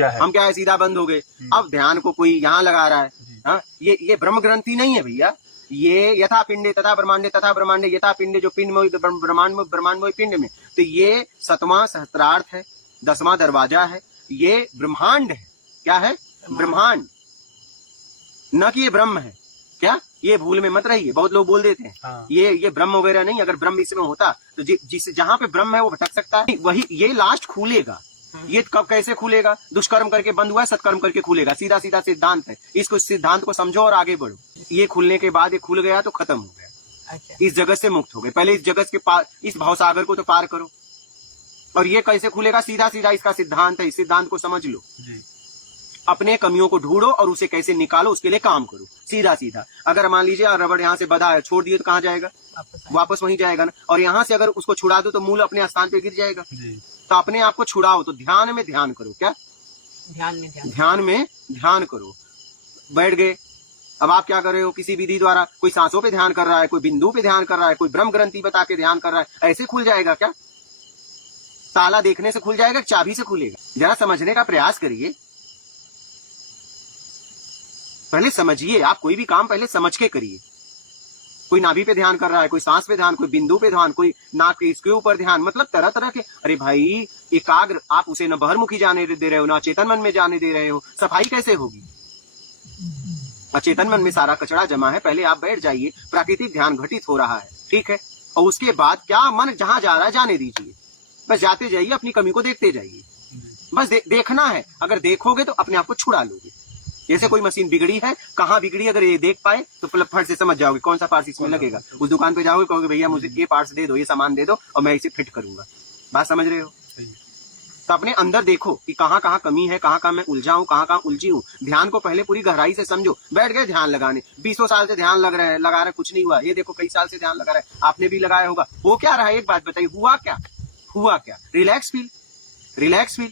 हम क्या है सीधा बंद हो गए। अब ध्यान को कोई यहाँ लगा रहा है, हाँ, ये ब्रह्म ग्रंथि नहीं है भैया, ये यथा पिंडे तथा ब्रह्मांडे यथा पिंडे, जो पिंड में ब्रह्मांड में पिंड में, तो ये 7वां सहस्त्रार्थ है, 10वां दरवाजा है, ये ब्रह्मांड है। क्या है? ब्रह्मांड, न कि ये ब्रह्म है। क्या? ये भूल में मत रहिए, बहुत लोग बोल देते हैं हाँ। ये ब्रह्म वगैरह नहीं, अगर ब्रह्म इसमें होता तो जिस जहां पे ब्रह्म है वो भटक सकता है, वही ये लास्ट खुलेगा। ये कब कैसे खुलेगा? दुष्कर्म करके बंद हुआ है, सत्कर्म करके खुलेगा। सीधा सीधा सिद्धांत है, इसको सिद्धांत को समझो और आगे बढ़ो। ये खुलने के बाद ये खुल गया तो खत्म हो गया, इस जगत से मुक्त हो गए। पहले इस जगत के पार, इस भवसागर को तो पार करो। और ये कैसे खुलेगा? सीधा सीधा इसका सिद्धांत है, इस सिद्धांत को समझ लो। अपने कमियों को ढूंढो और उसे कैसे निकालो, उसके लिए काम करो, सीधा सीधा। अगर मान लीजिए रबड़ यहाँ से बधा है, छोड़ दिए तो कहाँ जाएगा? वापस वहीं जाएगा ना। और यहाँ से अगर उसको छुड़ा दो तो मूल अपने स्थान पे गिर जाएगा। तो अपने आप को छुड़ाओ, तो ध्यान में ध्यान करो। क्या? ध्यान में ध्यान करो। बैठ गए, अब आप क्या कर रहे हो? किसी विधि द्वारा, कोई सांसों पे ध्यान कर रहा है, कोई बिंदु पे ध्यान कर रहा है, कोई ब्रह्म ग्रंथि बता के ध्यान कर रहा है। ऐसे खुल जाएगा क्या? ताला देखने से खुल जाएगा, चाबी से खुलेगा? जरा समझने का प्रयास करिए, पहले समझिए। आप कोई भी काम पहले समझ के करिए। कोई नाभि पे ध्यान कर रहा है, कोई सांस पे ध्यान, कोई बिंदु पे ध्यान, कोई नाक के इसके ऊपर ध्यान, मतलब तरह तरह के। अरे भाई, एकाग्र आप उसे न बहिर्मुखी जाने दे रहे हो, ना चेतन मन में जाने दे रहे हो। सफाई कैसे होगी? अचेतन मन में सारा कचरा जमा है। पहले आप बैठ जाइए, प्राकृतिक ध्यान घटित हो रहा है, ठीक है। और उसके बाद क्या, मन जहां जा रहा है जाने दीजिए, बस जाते जाइए, अपनी कमी को देखते जाइए। बस देखना है, अगर देखोगे तो अपने आप को छुड़ा लोगे। जैसे कोई मशीन बिगड़ी है, कहाँ बिगड़ी, अगर ये देख पाए तो फट से समझ जाओगे कौन सा पार्ट इसमें लगेगा। उस दुकान पे जाओगे, कहोगे भैया मुझे ये पार्ट्स दे दो, ये सामान दे दो और मैं इसे फिट करूंगा। बात समझ रहे हो? तो अपने अंदर देखो कि कहाँ कहाँ कमी है, कहाँ कहाँ मैं उलझा हूँ, कहाँ कहाँ उलझी हूँ। ध्यान को पहले पूरी गहराई से समझो। बैठ गए ध्यान लगाने, 20 साल से ध्यान लगा रहे हैं, कुछ नहीं हुआ। ये देखो कई साल से ध्यान लगा रहे हैं, आपने भी लगाया होगा। वो क्या रहा? एक बात बताइए, हुआ क्या? Relax feel